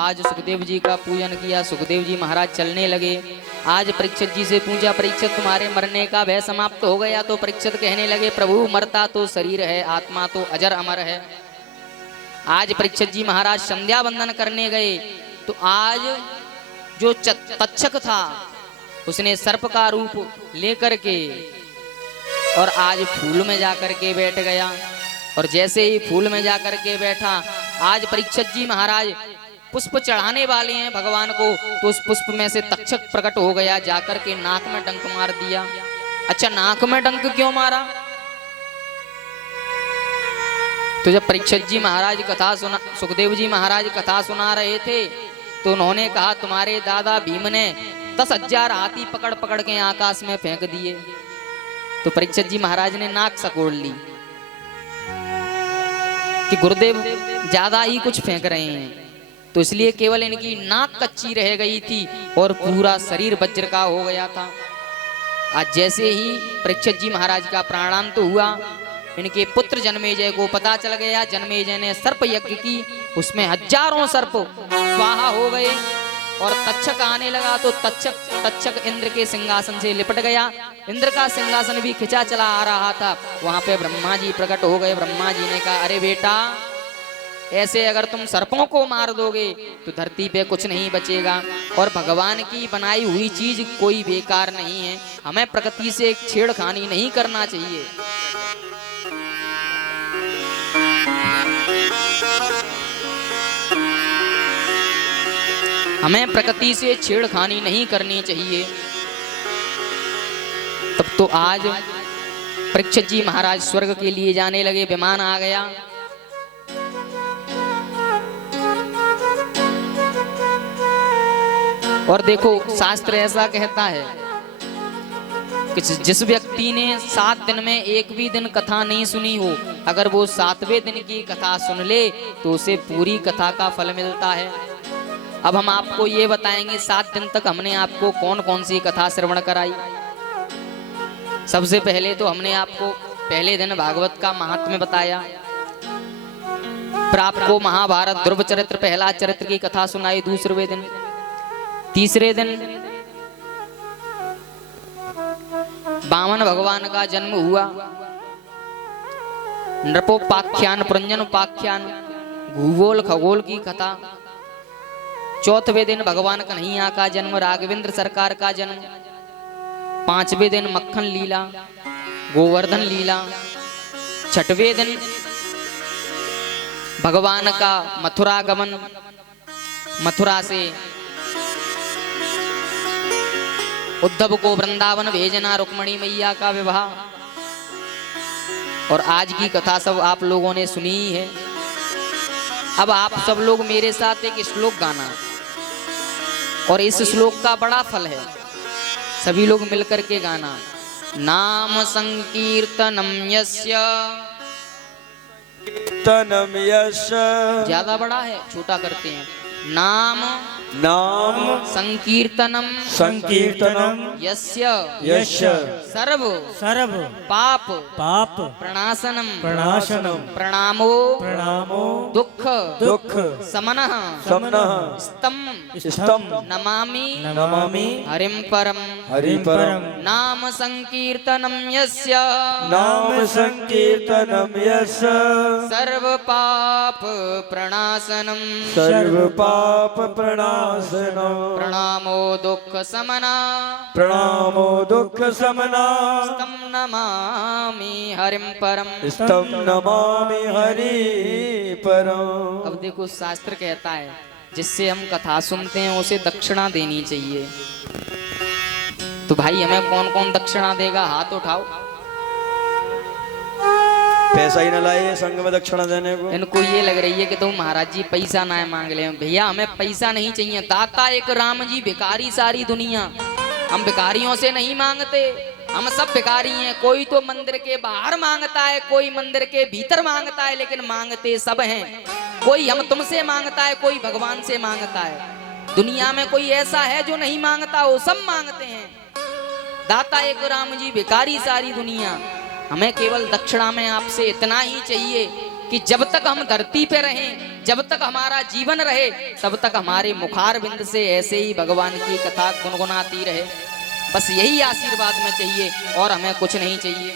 आज सुखदेव जी का पूजन किया, सुखदेव जी महाराज चलने लगे। आज परीक्षित जी से पूछा, परीक्षित तुम्हारे मरने का भय समाप्त हो गया? तो परीक्षित कहने लगे, प्रभु मरता तो शरीर है, आत्मा तो अजर अमर है। आज परीक्षित जी महाराज संध्या वंदन करने गए तो आज जो तक्षक था उसने सर्प का रूप लेकर के और आज फूल में जाकर के बैठ गया। और जैसे ही फूल में जाकर के बैठा, आज परीक्षित जी महाराज पुष्प चढ़ाने वाले हैं भगवान को, तो उस पुष्प में से तक्षक प्रकट हो गया, जाकर के नाक में डंक मार दिया। अच्छा, नाक में डंक क्यों मारा? तो जब परीक्षित जी महाराज कथा सुना, सुखदेव जी महाराज कथा सुना रहे थे, तो उन्होंने कहा तुम्हारे दादा भीम ने 10,000 हाथी पकड़ पकड़ के आकाश में फेंक दिए। तो परीक्षित जी महाराज ने नाक सकोड़ ली कि गुरुदेव ज्यादा ही कुछ फेंक रहे हैं, तो इसलिए केवल इनकी नाक कच्ची रह गई थी और पूरा शरीर वज्र का हो गया था। आज जैसे ही परीक्षित जी महाराज का प्राणांत हुआ, इनके पुत्र जन्मेजय को पता चल गया। जन्मेजय ने सर्प यज्ञ की, उसमें हजारों सर्प स्वाहा हो गए और तक्षक आने लगा। तो तक्षक इंद्र के सिंहासन से लिपट गया। इंद्र का सिंहासन भी खिंचा चला आ रहा था। वहां पे ब्रह्मा जी प्रकट हो गए। ब्रह्मा जी ने कहा, अरे बेटा, ऐसे अगर तुम सर्पों को मार दोगे तो धरती पे कुछ नहीं बचेगा, और भगवान की बनाई हुई चीज कोई बेकार नहीं है, हमें प्रकृति से छेड़खानी नहीं करना चाहिए। हमें प्रकृति से छेड़खानी नहीं करनी चाहिए। तब तो आज परीक्षित जी महाराज स्वर्ग के लिए जाने लगे, विमान आ गया। और देखो, शास्त्र ऐसा कहता है कि जिस व्यक्ति ने 7 दिन में एक भी दिन कथा नहीं सुनी हो, अगर वो 7वें दिन की कथा सुन ले तो उसे पूरी कथा का फल मिलता है। अब हम आपको ये बताएंगे 7 दिन तक हमने आपको कौन कौन सी कथा श्रवण कराई। सबसे पहले तो हमने आपको पहले दिन भागवत का महात्म्य बताया, फिर आपको महाभारत ध्रुव चरित्र पहला चरित्र की कथा सुनाई दूसरे दिन। तीसरे दिन वामन भगवान का जन्म हुआ, नृपोपाख्यान, पुरंजनोपाख्यान, भूगोल खगोल की कथा। चौथे दिन भगवान कन्हैया का जन्म, राघवेंद्र सरकार का जन्म। 5वें दिन मक्खन लीला, गोवर्धन लीला। 6वें दिन भगवान का मथुरा गमन, मथुरा से उद्धव को वृंदावन भेजना, रुक्मणी मैया का विवाह। और आज की कथा सब आप लोगों ने सुनी ही है। अब आप सब लोग मेरे साथ एक श्लोक गाना, और इस श्लोक का बड़ा फल है, सभी लोग मिलकर के गाना। नाम संकीर्तनम यस्य, कीर्तनम यस्य, ज्यादा बड़ा है, छोटा करते हैं। नाम संकीर्तनम यस्य सर्व पाप प्रणाशनम प्रणामो दुख समनः स्तम नमामि हरिं परम। नाम संकीर्तनम यस्य सर्व पाप प्रणाशनम प्रणामो दुख समना स्तम नमामि हरिं परम। अब देखो, शास्त्र कहता है जिससे हम कथा सुनते हैं उसे दक्षिणा देनी चाहिए। तो भाई, हमें कौन कौन दक्षिणा देगा? हाथ उठाओ। पैसा ही न लाए संघ में दक्षिणा देने को। इनको ये लग रही है कि तुम महाराज जी पैसा ना मांग ले। भैया, हमें पैसा नहीं चाहिए। दाता एक राम जी, भिखारी सारी दुनिया। हम भिखारियों से नहीं मांगते, हम सब भिखारी हैं। कोई तो मंदिर के बाहर मांगता है, कोई मंदिर के भीतर मांगता है, लेकिन मांगते सब हैं। कोई हम तुमसे मांगता है, कोई भगवान से मांगता है। दुनिया में कोई ऐसा है जो नहीं मांगता हो? सब मांगते हैं। दाता एक राम जी, भिखारी सारी दुनिया। हमें केवल दक्षिणा में आपसे इतना ही चाहिए कि जब तक हम धरती पे रहें, जब तक हमारा जीवन रहे, तब तक हमारे मुखार बिंद से ऐसे ही भगवान की कथा गुनगुनाती रहे। बस यही आशीर्वाद में चाहिए और हमें कुछ नहीं चाहिए।